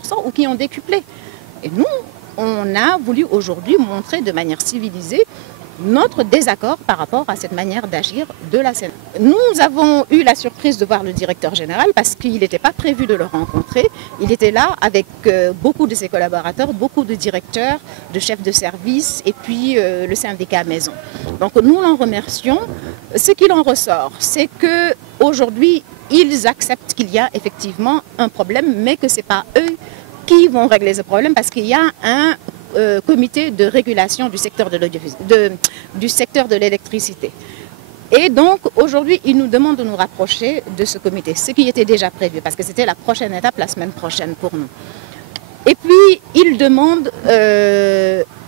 50% ou qui ont décuplé. Et nous, on a voulu aujourd'hui montrer de manière civilisée notre désaccord par rapport à cette manière d'agir de la Sénélec. Nous avons eu la surprise de voir le directeur général parce qu'il n'était pas prévu de le rencontrer. Il était là avec beaucoup de ses collaborateurs, beaucoup de directeurs, de chefs de service et puis le syndicat Maison. Donc nous l'en remercions. Ce qu'il en ressort, c'est qu'aujourd'hui, ils acceptent qu'il y a effectivement un problème, mais que ce n'est pas eux qui vont régler ce problème parce qu'il y a un comité de régulation du secteur de l'électricité. Et donc aujourd'hui, ils nous demandent de nous rapprocher de ce comité, ce qui était déjà prévu parce que c'était la prochaine étape, la semaine prochaine pour nous. Et puis, ils demandent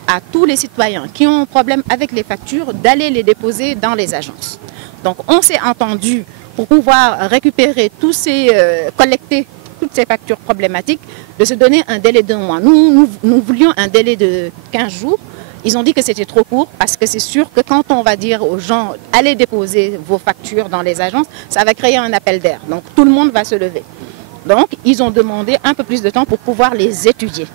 à tous les citoyens qui ont un problème avec les factures d'aller les déposer dans les agences. Donc on s'est entendu pour pouvoir récupérer tous ces, collecter toutes ces factures problématiques, de se donner un délai d'1 mois. Nous voulions un délai de 15 jours. Ils ont dit que c'était trop court parce que c'est sûr que quand on va dire aux gens « allez déposer vos factures dans les agences », ça va créer un appel d'air. Donc tout le monde va se lever. Donc ils ont demandé un peu plus de temps pour pouvoir les étudier.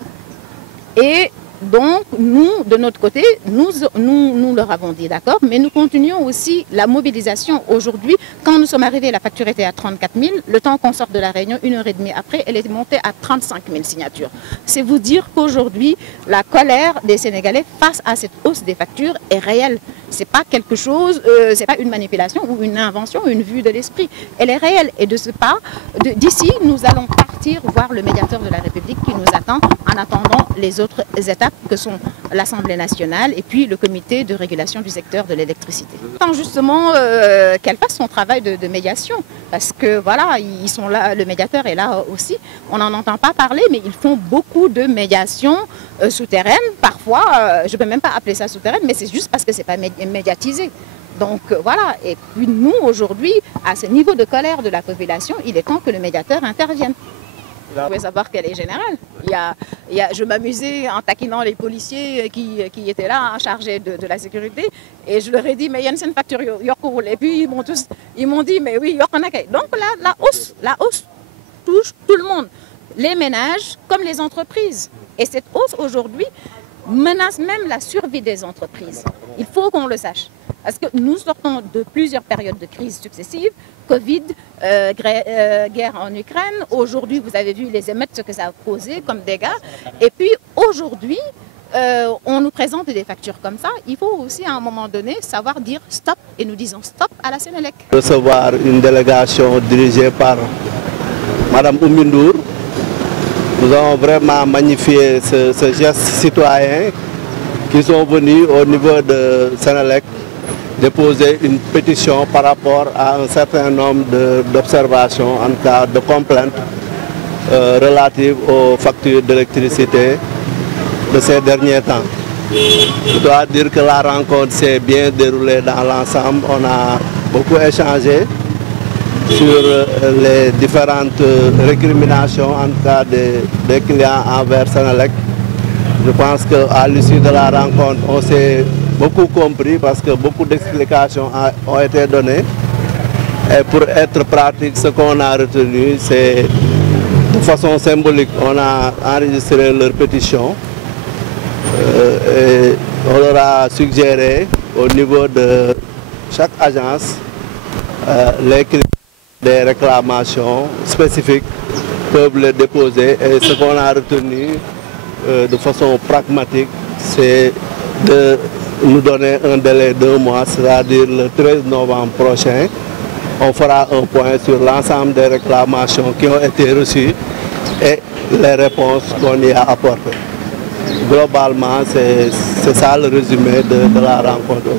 Et donc nous, de notre côté, nous leur avons dit d'accord, mais nous continuons aussi la mobilisation. Aujourd'hui, quand nous sommes arrivés, la facture était à 34 000. Le temps qu'on sorte de la réunion, 1h30 après, elle est montée à 35 000 signatures. C'est vous dire qu'aujourd'hui, la colère des Sénégalais face à cette hausse des factures est réelle. C'est pas quelque chose, c'est pas une manipulation ou une invention, une vue de l'esprit. Elle est réelle. Et de ce pas, d'ici, nous allons partir voir le médiateur de la République qui nous attend en attendant les autres étapes que sont l'Assemblée nationale et puis le comité de régulation du secteur de l'électricité. Justement, qu'elle fasse son travail de médiation parce que voilà, ils sont là, le médiateur est là aussi. On n'en entend pas parler, mais ils font beaucoup de médiation souterraine. Parfois, je ne peux même pas appeler ça souterraine, mais c'est juste parce que ce n'est pas médiatisé. Donc voilà, et puis nous aujourd'hui, à ce niveau de colère de la population, il est temps que le médiateur intervienne. Vous pouvez savoir qu'elle est générale. Je m'amusais en taquinant les policiers qui étaient là, chargés de la sécurité, et je leur ai dit, mais il y a une facture, et puis ils m'ont dit, mais oui, donc là, la hausse touche tout le monde, les ménages comme les entreprises. Et cette hausse aujourd'hui menace même la survie des entreprises. Il faut qu'on le sache. Parce que nous sortons de plusieurs périodes de crise successives, Covid, guerre en Ukraine. Aujourd'hui, vous avez vu les émeutes, ce que ça a causé comme dégâts. Et puis aujourd'hui, on nous présente des factures comme ça. Il faut aussi à un moment donné savoir dire stop. Et nous disons stop à la Sénélec. Recevoir une délégation dirigée par Mme Oumindour. Nous avons vraiment magnifié ce geste citoyen qui sont venus au niveau de Sénélec déposer une pétition par rapport à un certain nombre d'observations, en cas de complaintes relatives aux factures d'électricité de ces derniers temps. Je dois dire que la rencontre s'est bien déroulée dans l'ensemble. On a beaucoup échangé sur les différentes récriminations en cas des clients envers Sénélec. Je pense qu'à l'issue de la rencontre, on s'est beaucoup compris parce que beaucoup d'explications ont été données. Et pour être pratique, ce qu'on a retenu, c'est de façon symbolique, on a enregistré leur pétition. Et on leur a suggéré au niveau de chaque agence les clients des réclamations spécifiques peuvent les déposer. Et ce qu'on a retenu de façon pragmatique, c'est de nous donner un délai d'1 mois, c'est-à-dire le 13 novembre prochain. On fera un point sur l'ensemble des réclamations qui ont été reçues et les réponses qu'on y a apportées. Globalement, c'est ça le résumé de la rencontre.